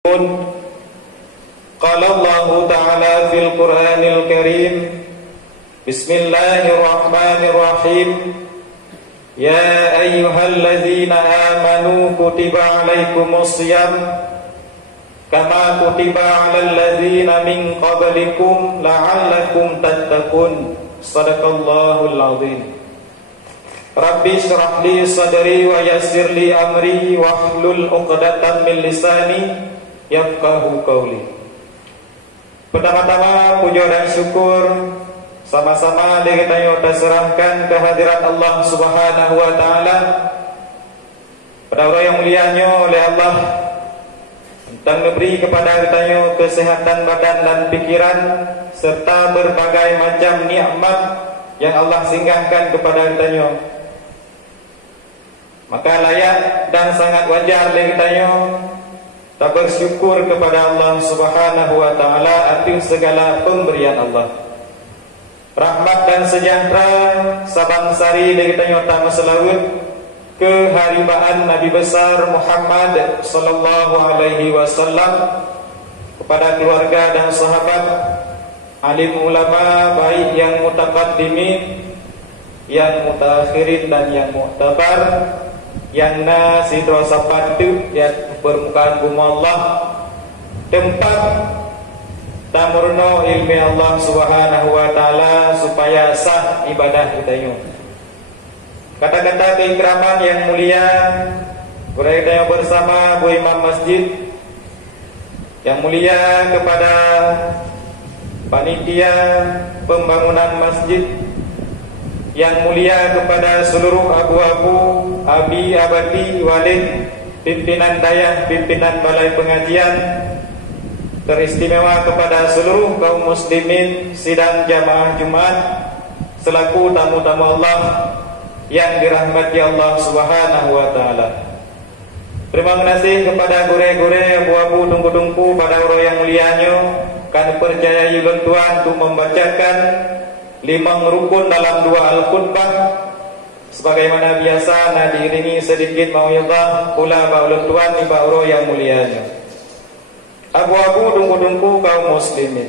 Qala Allah Ta'ala fil Qur'anil Karim, Bismillahirrahmanirrahim. Ya ayyuhalladzina amanu kutiba alaikumus shiyam kama kutiba alal ladzina min qablikum la'allakum tattaqun. Shadaqallahul azim. Rabbi shrah li sadri wa yassir li amri wahlul 'uqdatam min lisani yafqahu qawli. Pertama-tama puja dan syukur sama-sama kita serahkan kehadirat Allah Subhanahu wa taala pada orang yang mulianya oleh Allah tentang memberi kepada kita kesehatan badan dan pikiran serta berbagai macam nikmat yang Allah singgahkan kepada kita. Maka layak dan sangat wajar bagi kita tak bersyukur kepada Allah Subhanahu wa taala atas segala pemberian Allah. Rahmat dan sejahtera sabangsari dari kita utama selawat keharibaan Nabi besar Muhammad sallallahu alaihi wasallam, kepada keluarga dan sahabat, alim ulama baik yang mutaqaddimin, yang mutakhirin dan yang mu'tabar, yang nasi terasa patuh di permukaan bumi Allah, tempat tamurno ilmi Allah Subhanahu wa taala supaya sah ibadah kita. Kata-kata keikraman yang mulia berada bersama Bu Imam Masjid yang mulia, kepada panitia pembangunan masjid yang mulia, kepada seluruh abu-abu, abi, abadi, walid, pimpinan dayah, pimpinan balai pengajian, teristimewa kepada seluruh kaum muslimin sidang jamaah Jumat selaku tamu-tamu Allah yang dirahmati Allah Subhanahu wa taala. Terima kasih kepada gure-gure, abu-abu, tungku-tungku pada orang yang mulianya kan percaya Tuhan untuk membacakan 5 rukun dalam 2 Al-Qutbah. Sebagaimana biasa nak diiringi sedikit mau'izah pula baulun Tuhan ni orang yang mulianya. Abu-abu, tungku-tungku kaum muslimin,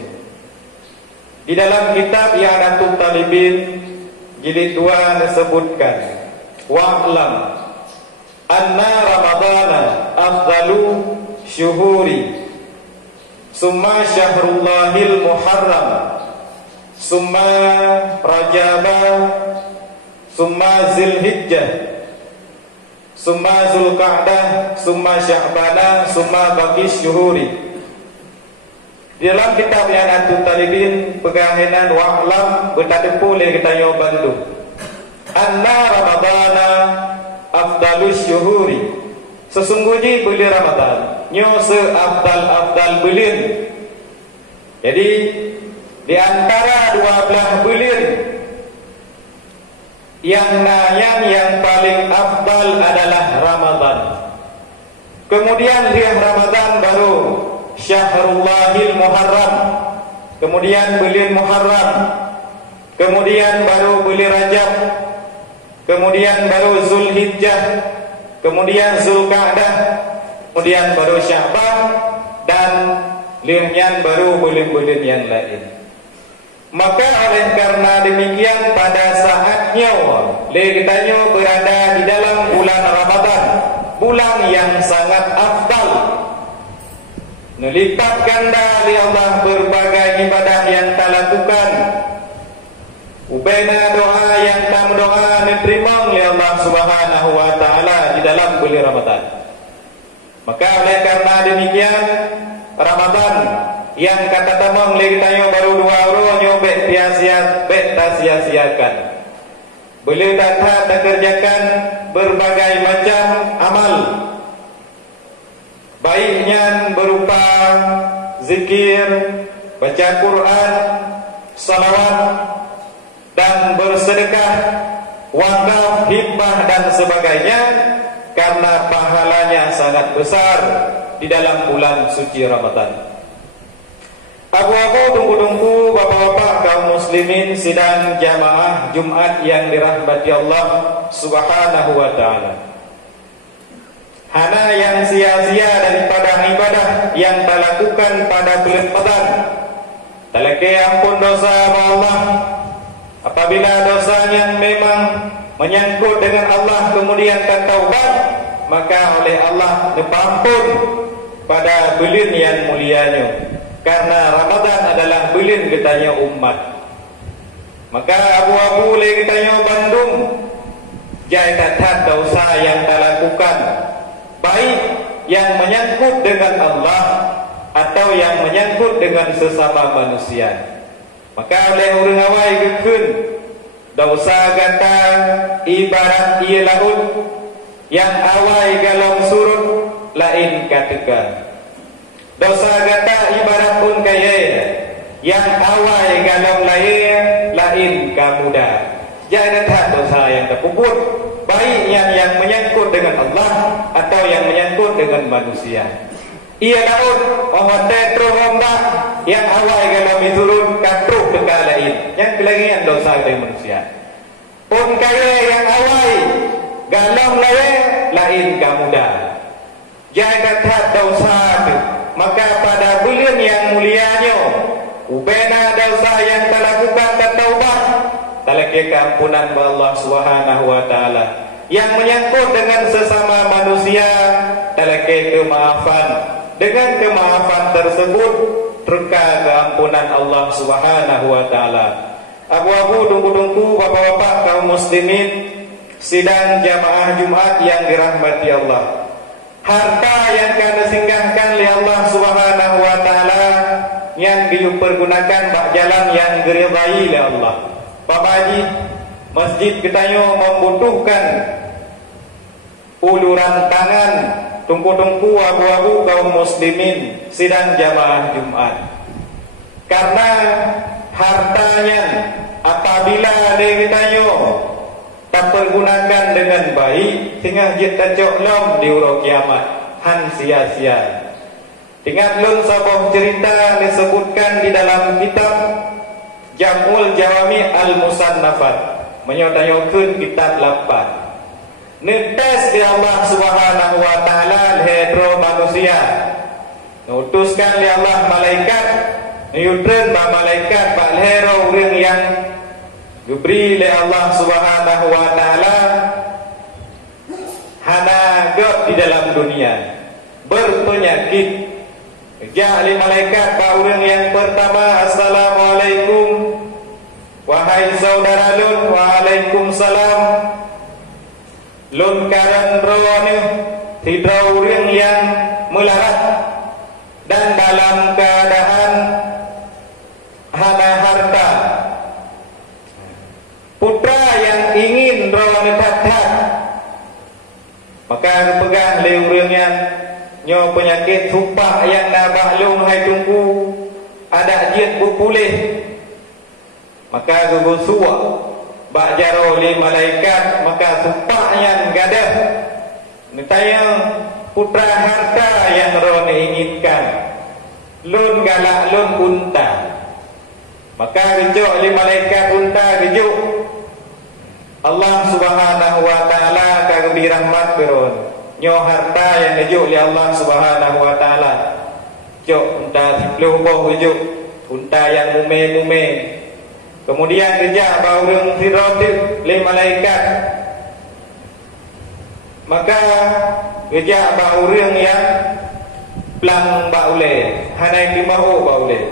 di dalam kitab I'anatul Talibin jilid 2 disebutkan, wa'lam anna ramadana afdalu syuhuri summa syahrullahil muharram summa rajaba summa zilhijjah summa zulqa'dah summa sya'bana summa baqis syuhuri. Di dalam kitab I'anatul Talibin peganginan wa'lam bertadepu le kita yo bantu anna ramadana afdalus syuhuri, sesungguhnya bulan Ramadan nyo seafdal bulan. Jadi di antara 12 bulan yang paling afdal adalah Ramadan. Kemudian di Ramadan baru Syahrullahil Muharram, kemudian bulan Muharram, kemudian baru bulan Rajab, kemudian baru Zulhijjah, kemudian Zulqa'dah, kemudian baru Sya'ban, dan lihat baru bulan-bulan yang lain. Maka oleh karena demikian pada saatnya kita berada di dalam bulan Ramadan, bulan yang sangat afdal, melipat ganda oleh Allah berbagai ibadah yang kita lakukan, ubena doa yang kita doa diterima oleh Allah Subhanahu wa taala di dalam bulan Ramadan. Maka oleh karena demikian Ramadan yang kata tamang oleh kita baru 2 orang nyobek sia-siakan. Boleh datang dan kerjakan berbagai macam amal, baiknya berupa zikir, baca Quran, salawat, dan bersedekah, wakaf, hikmah, dan sebagainya, karena pahalanya sangat besar di dalam bulan suci Ramadan. Abu-abu, tungku-tungku, bapak-bapak kaum muslimin sidang jamaah Jumat yang dirahmati Allah Subhanahu wa taala. Hana yang sia-sia daripada ibadah yang tak lakukan pada bulan Ramadan. Talaki ampun dosa Allah. Apabila dosanya memang menyangkut dengan Allah kemudian tak taubat, maka oleh Allah dipampun pada bulan yang mulianya. Karena Ramadan adalah bulan kitanya umat. Maka abu-abu le kitanya Bandung, jai tak dosa yang tak lakukan, baik yang menyangkut dengan Allah atau yang menyangkut dengan sesama manusia. Maka oleh orang awai gekun, dosa kata ibarat ia laut yang awai galong surut lain katakan. Dosa kata ibarat pun kaya yang awai galong lain kamuda. Jangan tak dosa yang terpuput, baik yang menyangkut dengan Allah atau yang menyangkut dengan manusia. Ia laut orang tetro ombak yang awal kalau turun katruh ke lain yang kelagian dosa dari manusia. Pun kaya yang awal galong lain kamuda. Jangan tak dosa itu. Maka pada bulan yang mulianya ubena dosa yang tak lakukan tak taubat, talaki keampunan Allah Subhanahu wa taala. Yang menyangkut dengan sesama manusia, talaki kemaafan. Dengan kemaafan tersebut terka keampunan Allah Subhanahu wa taala. Abu-abu dungku-dungku bapak-bapak kaum muslimin sidang jamaah Jumat yang dirahmati Allah. Harta yang kena singgahkan oleh Allah Subhanahu wa taala yang dipergunakan bak jalan yang diridai oleh Allah. Bapak Haji, masjid kita membutuhkan uluran tangan tungku-tungku abu-abu kaum muslimin sidang jamaah Jumat. Karena hartanya apabila kita tak pergunakan dengan baik, sehingga kita coklom di urut kiamat han sia-sia. Ingat lun sebuah cerita disebutkan di dalam kitab Jam'ul Jawami Al-Musannafat, menyatakan kitab 8. Netes di Allah Subhanahu wa taala hedro manusia. Utuskan li Allah malaikat, nyudren ba malaikat ba hero urang yang diberi oleh Allah Subhanahu wa taala hana gak di dalam dunia berpenyakit. Ja'ali malaikat ba urang yang pertama, assalamualaikum wahai saudara lun, waalaikumsalam. Lun karan rohani tidak urang yang melarat dan dalam keadaan hana harta. Putra yang ingin rohani tathat, maka pegang le urangnya nyo penyakit sumpah yang nabaklung hai tungku ada jiat pulih, maka gugusua bak jaro li malaikat, maka sumpah yang gadah nitanya putra harta yang roh inginkan lun galak lun unta, maka gejuk li malaikat unta gejuk Allah Subhanahu wa taala kagebi rahmat beron nyo harta yang gejuk li Allah Subhanahu wa taala. Jok unta tipluh boh gejuk unta yang mume-mume. Kemudian kerja baurung sirotip li malaikat, maka kerja baurung yang pelang baule hanai timahu baule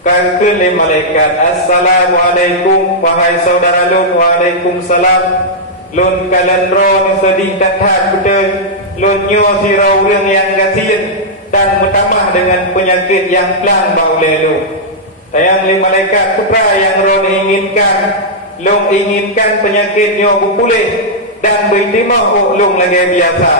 kagel li malaikat, assalamualaikum wahai saudara lun, waalaikumsalam. Lun kalian roh sedih tathat betul lun nyo sirau urang yang kasihan dan bertambah dengan penyakit yang pelang baule lu. Sayang li malaikat putra yang roh inginkan, long inginkan penyakit nyo pulih dan beritimah long lagi biasa,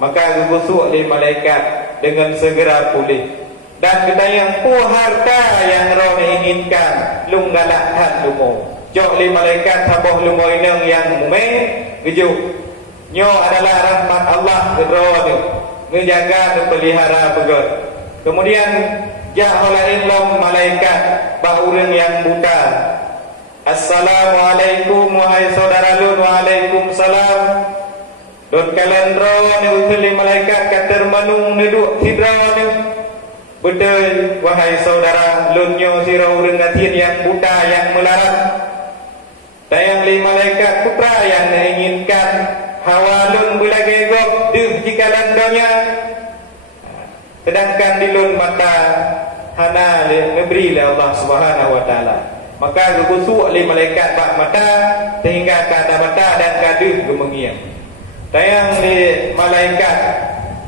maka gugusuk li malaikat dengan segera pulih. Dan kita yang harta yang roh inginkan long galak hat lumo. Jok li malaikat saboh lumo inang yang mume gejuk nyo adalah rahmat Allah ke roh tu menjaga dan pelihara begot. Kemudian ja'alain lom malaikat ba urang yang buta, assalamualaikum wahai saudara lun, waalaikumsalam. Don kalian roh ni utili malaikat kater manung neduk hidra ni Betul wahai saudara, lunyo sira urang gatin yang buta yang melarat. Dan yang malaikat putra yang menginginkan hawa lun belagegok duh jikalan donya. Sedangkan di lun mata hana neberi oleh Allah Subhanahu wa taala. Maka gugusuk oleh malaikat bak mata sehingga kata mata dan kaduh gemengiang. Dan yang di malaikat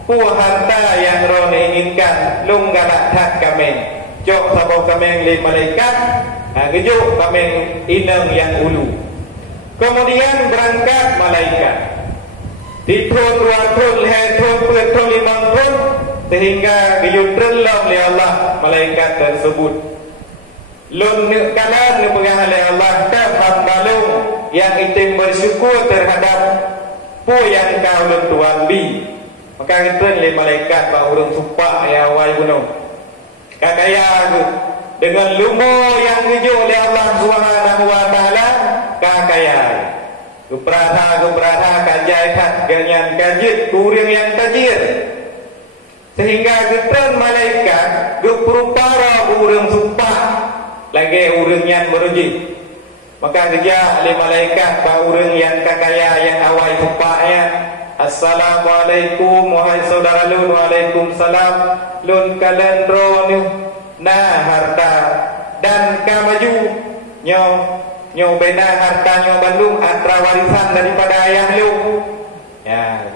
pu harta yang roh inginkan lung galak tak kami. Jok sabau kami li malaikat, gejuk kami inang yang ulu. Kemudian berangkat malaikat. Ditrun ruatrun hetun petrun limang pun sehingga gejutren oleh Allah malaikat tersebut. Lun kalan pegang oleh Allah tak hambalung yang itim bersyukur terhadap pu yang kau lun tuan bi. Maka kita oleh malaikat pak urung sumpah ya wai gunung. Kakaya dengan lumo yang gejuk oleh Allah Subhanahu wa taala kakaya. Gebrata kajai tak ganyan kajit kurang yang tajir. Sehingga kita malaikat geprupara urang sumpah lagi urang yang meruji. Maka kerja oleh malaikat ba urang yang kakaya yang awal sumpahnya. Assalamualaikum wahai saudara lun, waalaikumsalam lun kalian ro nah harta dan kamaju nyo bena harta nyo Bandung antara warisan daripada ayah lu. Ya,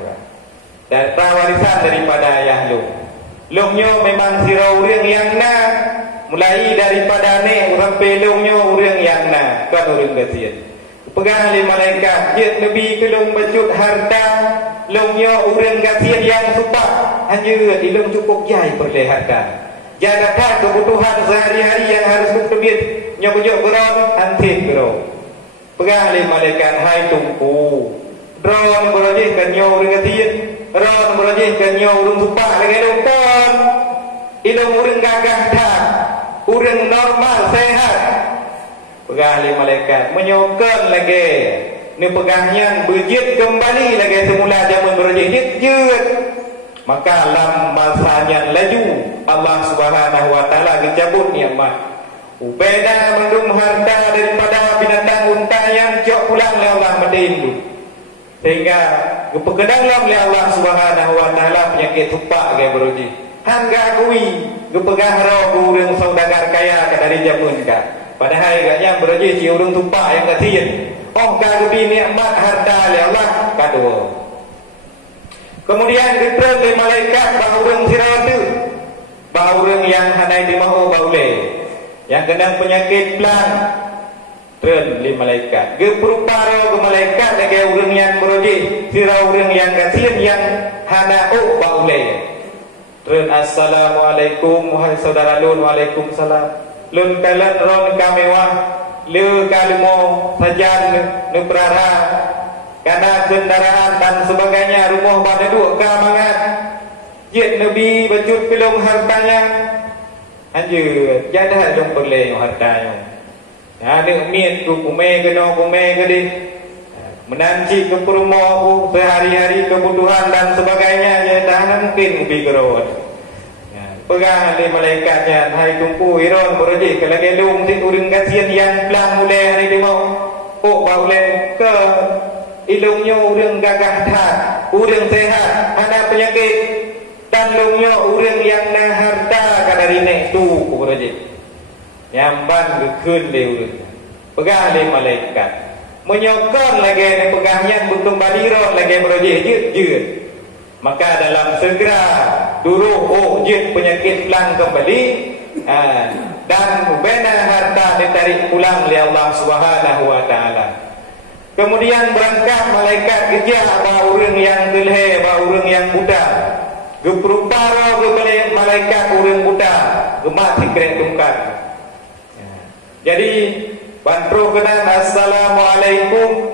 dan warisan daripada ayah lu. Lungnyo memang sira urang yang mulai daripada ne urang pelungnya urang yang kan urang kasihan. Pegang oleh malaikat, dia Nabi kelung bajut harta lungnyo urang kasihan yang sumpah hanya ilung cukup jai perlihatkan. Jaga tak kebutuhan sehari-hari yang harus kutubit nyok-nyok geron antik geron. Pegang oleh malaikat, hai tungku drone berajih kan nyo urang kasihan. Ron berajih kan nyo urang sumpah lagi lumpon. Ilung urang gagah tak, urang normal sehat. Pegang oleh malaikat menyokong lagi ni pegangnya berjit kembali lagi semula zaman berjit jit. Maka dalam masanya laju Allah Subhanahu wa taala dicabut nikmat. Ubeda mendung harta daripada binatang unta yang jok pulang oleh Allah medindu. Sehingga kepekedang oleh Allah Subhanahu wa taala penyakit supak ke berjit. Hangga kui gepegah roh urang saudagar kaya ke dari zaman ka. Padahal agaknya berjih si urung tumpah yang kasihan. Oh kagubi nikmat harta oleh Allah kadua. Kemudian diterang oleh malaikat bahawa urung siratu, bahawa urung yang hanai dimau baule, yang kena penyakit pelan, terang oleh malaikat. Gepruparo ke malaikat lagi urung yang berjih, sirau urung yang kasihan yang hanau baule. Terang assalamualaikum wahai saudara lun, waalaikumsalam. Lun kalan ron kamewah le kalimo sajan nuprara karena kendaraan dan sebagainya rumah pada dua kamangan jit nabi bajut pelung hartanya anjir jadah jong perle hartanya ya nek miet ku kume keno kume gede menanci ke rumah ku sehari-hari kebutuhan dan sebagainya ya dah mungkin ubi gerot. Pegang oleh malaikatnya, hai tungku iron berjih ke lagi lung tin urang kasihan yang pelang mulai hari dia mau kok boleh ke ilungnya urang gagah tak urang sehat ada penyakit dan lungnya urang yang na harta kadari nek tu berjih nyamban gekun le urang pegang oleh malaikat menyokong lagi pegangnya butuh baliro lagi berjih jut. Maka dalam segera duruh jin penyakit pelang kembali dan bena harta ditarik pulang oleh Allah Subhanahu wa taala. Kemudian berangkat malaikat kejar bahawa urang yang gelhe, bahawa urang yang buta. Geprupara ke malaikat urang buta, gemak sikret tungkat. Jadi bantro kenan assalamualaikum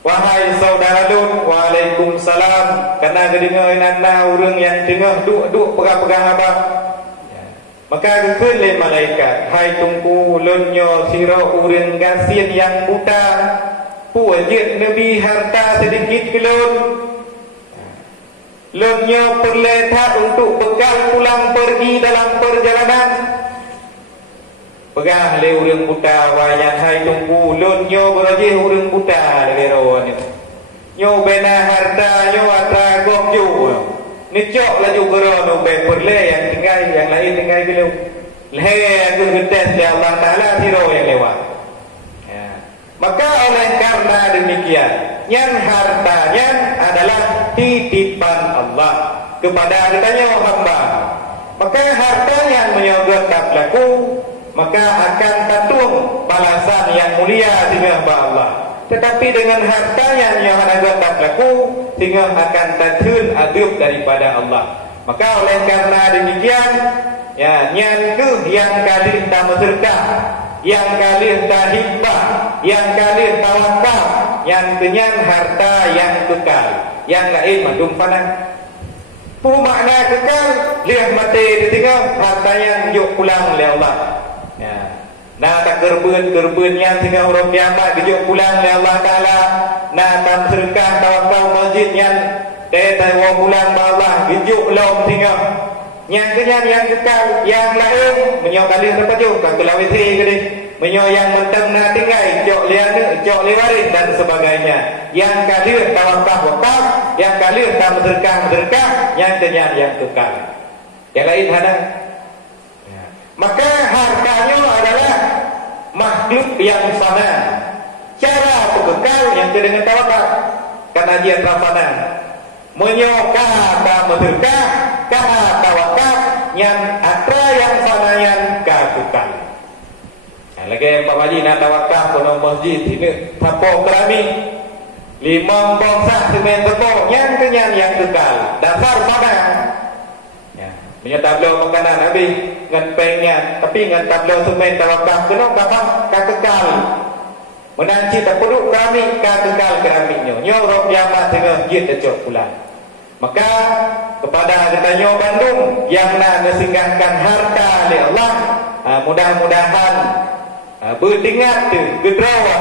wahai saudara lun, waalaikumsalam. Karena kedengar nanda urang yang tengah duk pegang-pegang apa. Maka kekelih malaikat, hai tungku lunyo siro urang gasin yang buta. Puajit nabi harta sedikit kelun. Lunyo perlethat untuk bekal pulang pergi dalam perjalanan. Pegah le urang buta wayang hai tunggu lunyo berajih urang buta le rawan ni. Nyo bena harta nyo atra gom ju. Ni cok laju gero no be perle yang tinggal yang lain tinggal bila. Lehe aku getes ya Allah Taala hiro yang lewat. Ya. Maka oleh karena demikian, yang hartanya adalah titipan Allah kepada ditanya hamba. Maka hartanya menyogok tak laku, maka akan tatung balasan yang mulia di hamba Allah. Tetapi dengan hartanya yang ada tak laku, sehingga akan tatun adab daripada Allah. Maka oleh karena demikian, ya, yang kali tak berkah, yang kali tak hibah, yang kali tawakal, yang kenyan harta yang kekal, yang lain madum panang. Pu makna kekal, lihat mati ditinggal hartanya yuk pulang oleh Allah. Ya. Nah tak gerben yang tinggal orang kiamat yuk pulang oleh Allah Taala. Nah tak berkah tawakal masjid yang tetawa pulang Allah yuk lom tinggal. Yang kenyan yang kekal, yang lain menyokali terpajuk kau kelawiti gede. Menyo yang mentang na tinggai jok liwaris dan sebagainya. Yang kali tawakal wakaf, yang kali tak berkah, yang kenyan yang kekal. Yang lain ada. Ya. Maka hartanya adalah makhluk yang fana. Cara kekal yang dengan tawakal, karena dia terfana. Menyokah tak berkah, karena tawakal yang atra yang fana yang kekal. Lagi Pak Haji nak tawakal kono masjid ini tapo kerami 5 bongsak semen tepung yang kenyang yang kekal dasar pada ya punya tablo makanan habis ngan pengnya tapi ngan tablo semen tawakal kono kapang kekal menanci tak perlu kerami kekal keramiknya nyo rob kiamat tengah jid tecok pulang. Maka kepada katanya Bandung yang nak mensinggahkan harta oleh Allah, mudah-mudahan berdingat tu gedrawa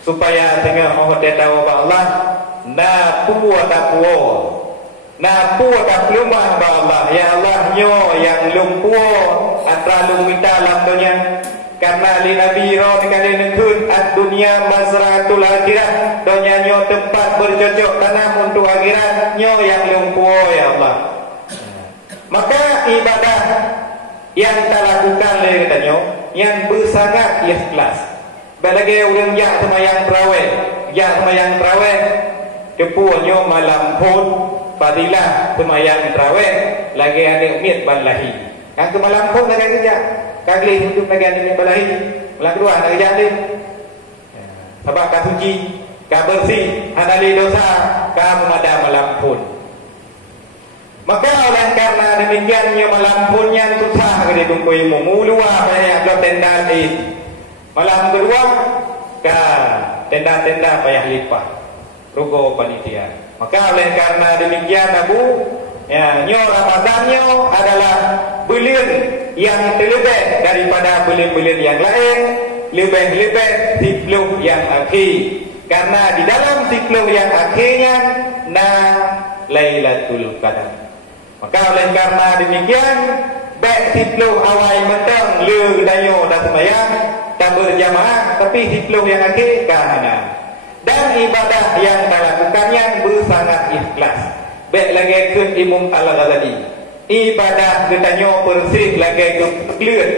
supaya tengah hotel tahu Allah na puwa tak lumah ba Allah ya Allah nyo yang lumpuo atra lumita lamdonya karena li nabi ro kali nekun ad dunia mazratul akhirah donya nyo tempat bercocok tanam untuk akhirat nyo yang lumpuo ya Allah. Maka ibadah yang tak lakukan le katanya yang bersangat ikhlas. Balagi urang jak semayang tarawih, kepuanyo malam pun fadilah semayang tarawih lagi ada miat balahi. Yang ke malam pun lagi kerja. Kagli hidup lagi ada miat balahi. Malam kedua nak kerja dia. Sebab ka suci, ka bersih, anali dosa, ka memada malam pun. Maka oleh karena demikiannya melampunnya susah ke ditumpui mumulua payah blok tenda di malam kedua ke tenda-tenda payah lipat rugo panitia. Maka oleh karena demikian Abu ya nyo Ramadannya adalah bulan yang terlebih daripada bulan-bulan yang lain, lebih-lebih siklus yang akhir. Karena di dalam siklus yang akhirnya Lailatul Qadar. Maka oleh karena demikian baik siklus awal mentang le dayo dan semayang tak berjamaah tapi siklus yang akhir kahana dan ibadah yang dilakukannya bersangat ikhlas. Baik lagi ke Imam Al-Ghazali ibadah ketanyo bersih lagi ke clear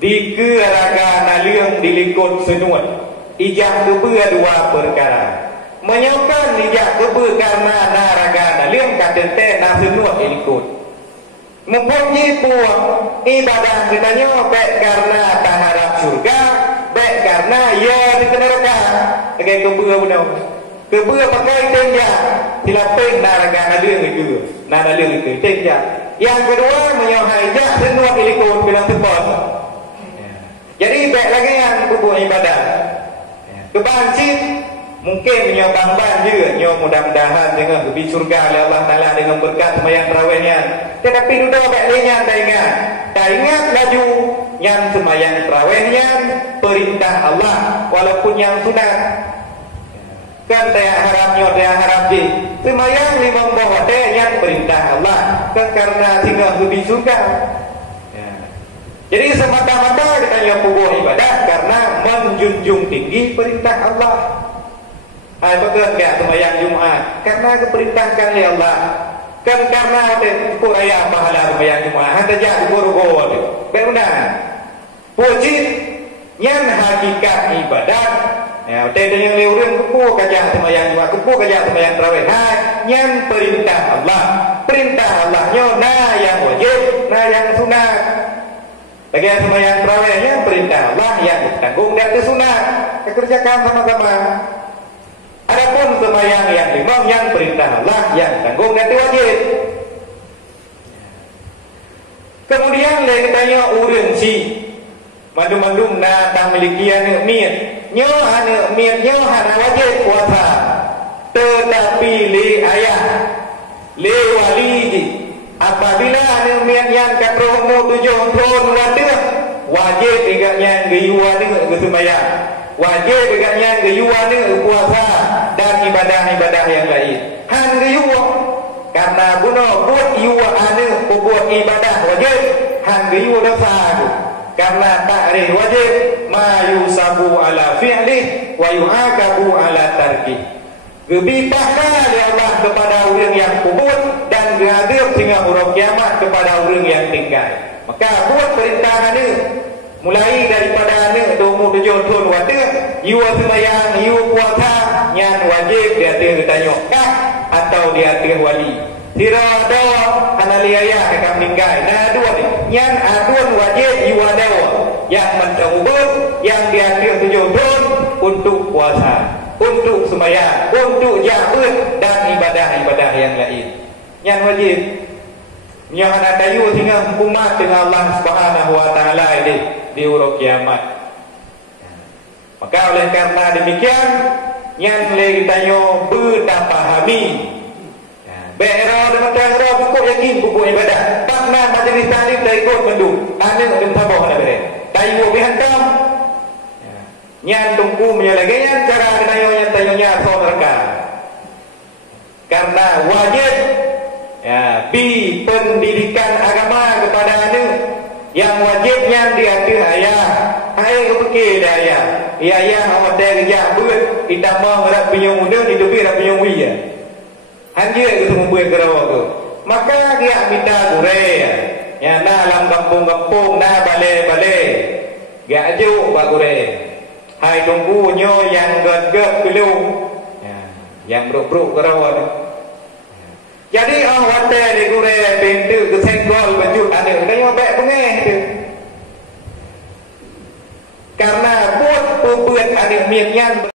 di keraga naliung dilikut senut ijah kedua dua perkara menyokong ijak kebe karena naraga nalium katente nasenut ikut mempunyai puang ibadah kitanya baik karena tak harap surga baik karena ya di neraka sebagai kebe benar kebe pakai tenja silapeng naraga nalium itu tenja. Yang kedua menyohai ijak senut ikut bilang sebab jadi baik lagi yang kubu ibadah kebancit mungkin menyobang juga nyo mudah-mudahan dengan lebih surga oleh Allah Taala dengan berkat sembahyang tarawihnya. Tetapi duduk baiknya tak ingat laju yang sembahyang tarawihnya perintah Allah walaupun yang sunat. kan taya harap di semayang limang bahwa yang perintah Allah kan karena tinggal di surga ya. Jadi semata-mata kita yang puguh ibadah karena menjunjung tinggi perintah Allah. Betul enggak semayang Jumat karena diperintahkan oleh Allah kan karena ukur raya pahala semayang Jumat hanya jadi guru-guru benar puji yang hakikat ibadah ya tadi yang liurin kupu kajak semayang Jumat kupu kajak semayang tarawih yang perintah Allahnya nah yang wajib nah yang sunat bagi semayang tarawihnya perintah Allah yang tanggung dan itu sunat kita kerjakan sama-sama. Adapun semayang yang limang yang perintah Allah yang tanggung dan itu wajib. Kemudian lagi tanya urang si mandum-mandum na tang milikian miat nyo ane miat nyo hana wajib puasa tetapi li ayah li wali apabila ane miat yang katromo 7 tahun wajib igaknya gayuan ke semayang wajib igaknya gayuan puasa dan ibadah-ibadah yang lain han gayuan karena bunuh buat yuwa ane buat ibadah wajib han gayuan dosa karena ta'rif wajib ma yusabu ala fi'lih wa yu'aqabu ala tarkih. Gebitahkan oleh Allah kepada orang yang kubur dan geradil sehingga huruf kiamat kepada orang yang tinggal. Maka buat perintah ini mulai daripada ini 27 tahun waktu yuwa sembahyang yuwa puasa yang wajib di hati ditanya kah atau di hati wali. Tidak ada analia akan meninggal. Nah dua ni, yang adun wajib iwadawa, yang mencoba, yang diakhir 7 tahun untuk puasa, untuk sembahyang, untuk jabut dan ibadah-ibadah yang lain. Yang wajib, yang ada tayu sehingga umat dengan Allah Subhanahu Wa Taala ini di urut kiamat. Maka oleh karena demikian, yang lagi tanya bertapahami. Be'era dengan cara buku yakin buku ibadah. Takna majlis taklim dari ikut mendung. Ane untuk sabah nak beri. Tayu bihantam. Nyan tunggu menyalagi yang cara kenayo yang tayunya asal mereka. Karena wajib ya bi pendidikan agama kepada ane yang wajib yang diatur ayah. Ayah kepekir dah ayah. Ayah awak dah kerja buat kita mau nak penyung muda hidupi nak penyung wia. Anjir itu membuat kerawa tu. Maka dia minta gureh. Ya na dalam kampung-kampung na balai-balai. Dia ajuk bak gureh. Hai tunggu nyo yang ged-ged dulu. Ya, yang bruk-bruk kerawa tu. Jadi orang watai di gureh pintu ke senggol baju ada kena baik pengeh tu. Karena buat adik mian